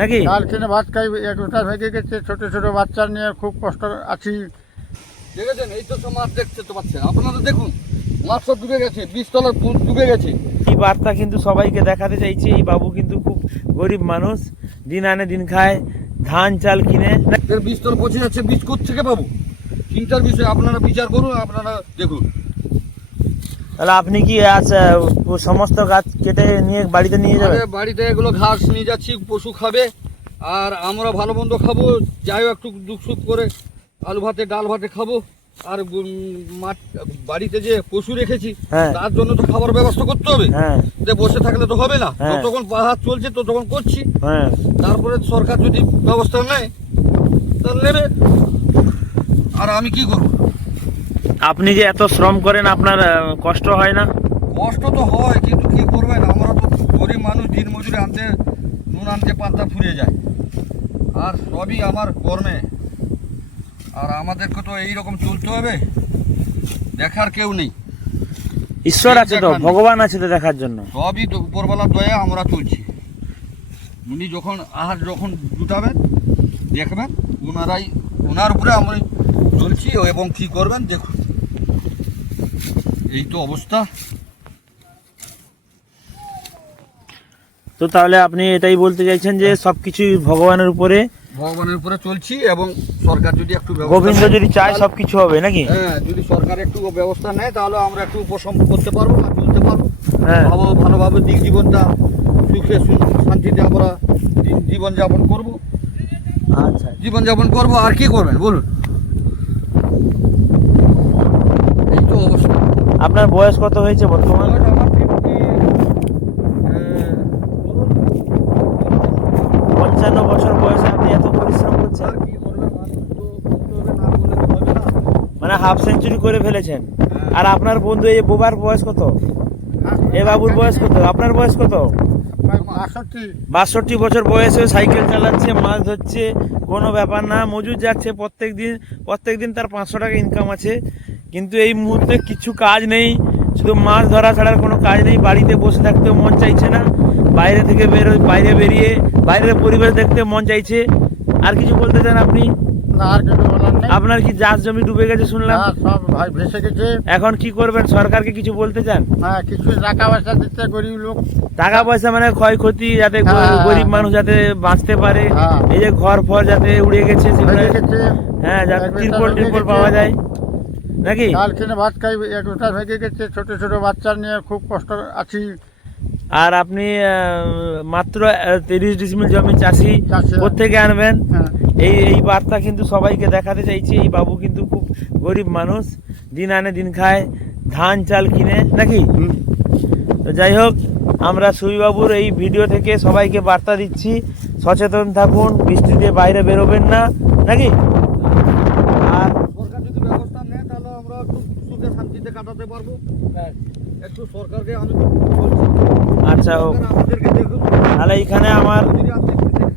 নাকি চাল কিনে ভাত খাই, একটা ভেঙে গেছে, ছোট ছোট বাচ্চা নিয়ে খুব কষ্ট আছি। দেখেছেন, এই তো সব মাছ দেখতে তো পাচ্ছেন আপনারা, দেখুন মাছ সব ডুবে গেছে, বীজতলা ডুবে গেছে। এই বার্তা কিন্তু সবাইকে দেখাতে চাইছে এই বাবু কিন্তু খুব গরিব মানুষ, দিন আনে দিন খায়, ধান চাল কিনে। এর বীজতলা পচে যাচ্ছে, বীজ কোত্থেকে পাবো? চিন্তার বিষয়, আপনারা বিচার করুন, আপনারা দেখুন। তাহলে আপনি কি আজ সমস্ত গাছ কেটে নিয়ে বাড়িতে নিয়ে যাবেন? বাড়িতে এগুলো ঘাস নিয়ে যাচ্ছি, পশু খাবে আর আমরা ভালো মন্দ খাবো, যাই হোক একটু দুঃখ সুখ করে আলু ভাতে ডাল ভাতে খাবো। আর বাড়িতে যে পশু রেখেছি তার জন্য তো খাবার ব্যবস্থা করতে হবে, বসে থাকলে তো হবে না। যতক্ষণ পাহাড় চলছে ততক্ষণ করছি, তারপরে সরকার যদি ব্যবস্থা নেয় তাহলে নেবে, আর আমি কি করবো? আপনি যে এত শ্রম করেন, আপনার কষ্ট হয় না? কষ্ট তো হয়, কিন্তু কি করবেন, আমরা তো গরিব মানুষ, দিন মজুরি আনতে নুন আনতে পান্তা ফুরিয়ে যায়, আর সবই আমার কর্মে। আর আমাদেরকে তো এইরকম চলতে হবে, দেখার কেউ নেই। ঈশ্বর আছে তো, ভগবান আছে তো দেখার জন্য। সবই তো উপরবেলার দয়া, আমরা চলছি। উনি যখন আহার যখন জুটাবেন দেখবেন, ওনার উপরে আমরা চলছি। এবং কি করবেন দেখুন, এই তো অবস্থা। তো তাহলে আপনি এটাই বলতে চাইছেন যে সবকিছুই ভগবানের উপরে চলছি, এবং সরকার যদি একটু গোবিন্দ যদি চায় সবকিছু হবে নাকি? হ্যাঁ, যদি সরকার একটু ব্যবস্থা নেয় তাহলে আমরা একটু উপশম করতে পারবো, আর চলতে পারবো ভালোভাবে। দিক জীবনটা সুখে শান্তিতে আমরা জীবনযাপন করবো। আচ্ছা, জীবনযাপন করবো, আর কি করবেন বলুন? এই তো অবস্থা। আপনার বয়স কত হয়েছে বর্তমানে? আমার 55 বছর বয়সে আপনি এত পরিশ্রম করছেন, মানে হাফ সেঞ্চুরি করে ফেলেছেন। আর আপনার বন্ধু এই বোবার বয়স কত? এ বাবুর বয়স কত? আপনার বয়স কত? 62 বছর বয়সে সাইকেল চালাচ্ছে, মাছ ধরছে, কোনো ব্যাপার না, মজুর যাচ্ছে প্রত্যেক দিন তার 500 টাকা ইনকাম আছে। কিন্তু এই মুহূর্তে কিছু কাজ নেই, শুধু মাছ ধরা ছাড়ার কোনো কাজ নেই। বাড়িতে বসে থাকতেও মন চাইছে না, বাইরে থেকে বাইরে বেরিয়ে বাইরের পরিবেশ দেখতে মন চাইছে। আর কিছু বলতে চান আপনি? আপনার কি চাষ জমি ডুবে গেছে শুনলাম? সব ভাই ভেসে গেছে। এখন কি করবেন? সরকারকে কিছু বলতে চান? হ্যাঁ, কিছু টাকা পয়সা দিতে, গরিব লোক। টাকা পয়সা মানে ক্ষয়ক্ষতি, যাতে গরিব মানুষ যাতে বাঁচতে পারে। এই যে ঘর ফর যাতে উড়ে গেছে সেগুলো, হ্যাঁ, যাতে টিরপল পাওয়া যায় নাকি? চাল কিনে ভাত খাই, একটা ভেঙে গেছে, ছোট ছোট বাচ্চা নিয়ে খুব কষ্ট আছি। আর আপনি মাত্র 30 ডিসমিল জমি চাষি, কোত্থেকে আনবেন? এই বার্তা কিন্তু সবাইকে দেখাতে চাইছি এই বাবু কিন্তু খুব গরিব মানুষ, দিন আনে দিন খায়, ধান চাল কিনে নাকি? তো যাই হোক, আমরা সুইবাবুর এই ভিডিও থেকে সবাইকে বার্তা দিচ্ছি, সচেতন থাকুন, বৃষ্টিতে বাইরে বেরোবেন না নাকি? আর সরকার যদি ব্যবস্থা নেয় তাহলে আমরা একটু সুখে শান্তিতে কাটাতে পারবো। একটু সরকারকে আমি আচ্ছা হোক, আমাদেরকে দেখুন, তাহলে এখানে আমার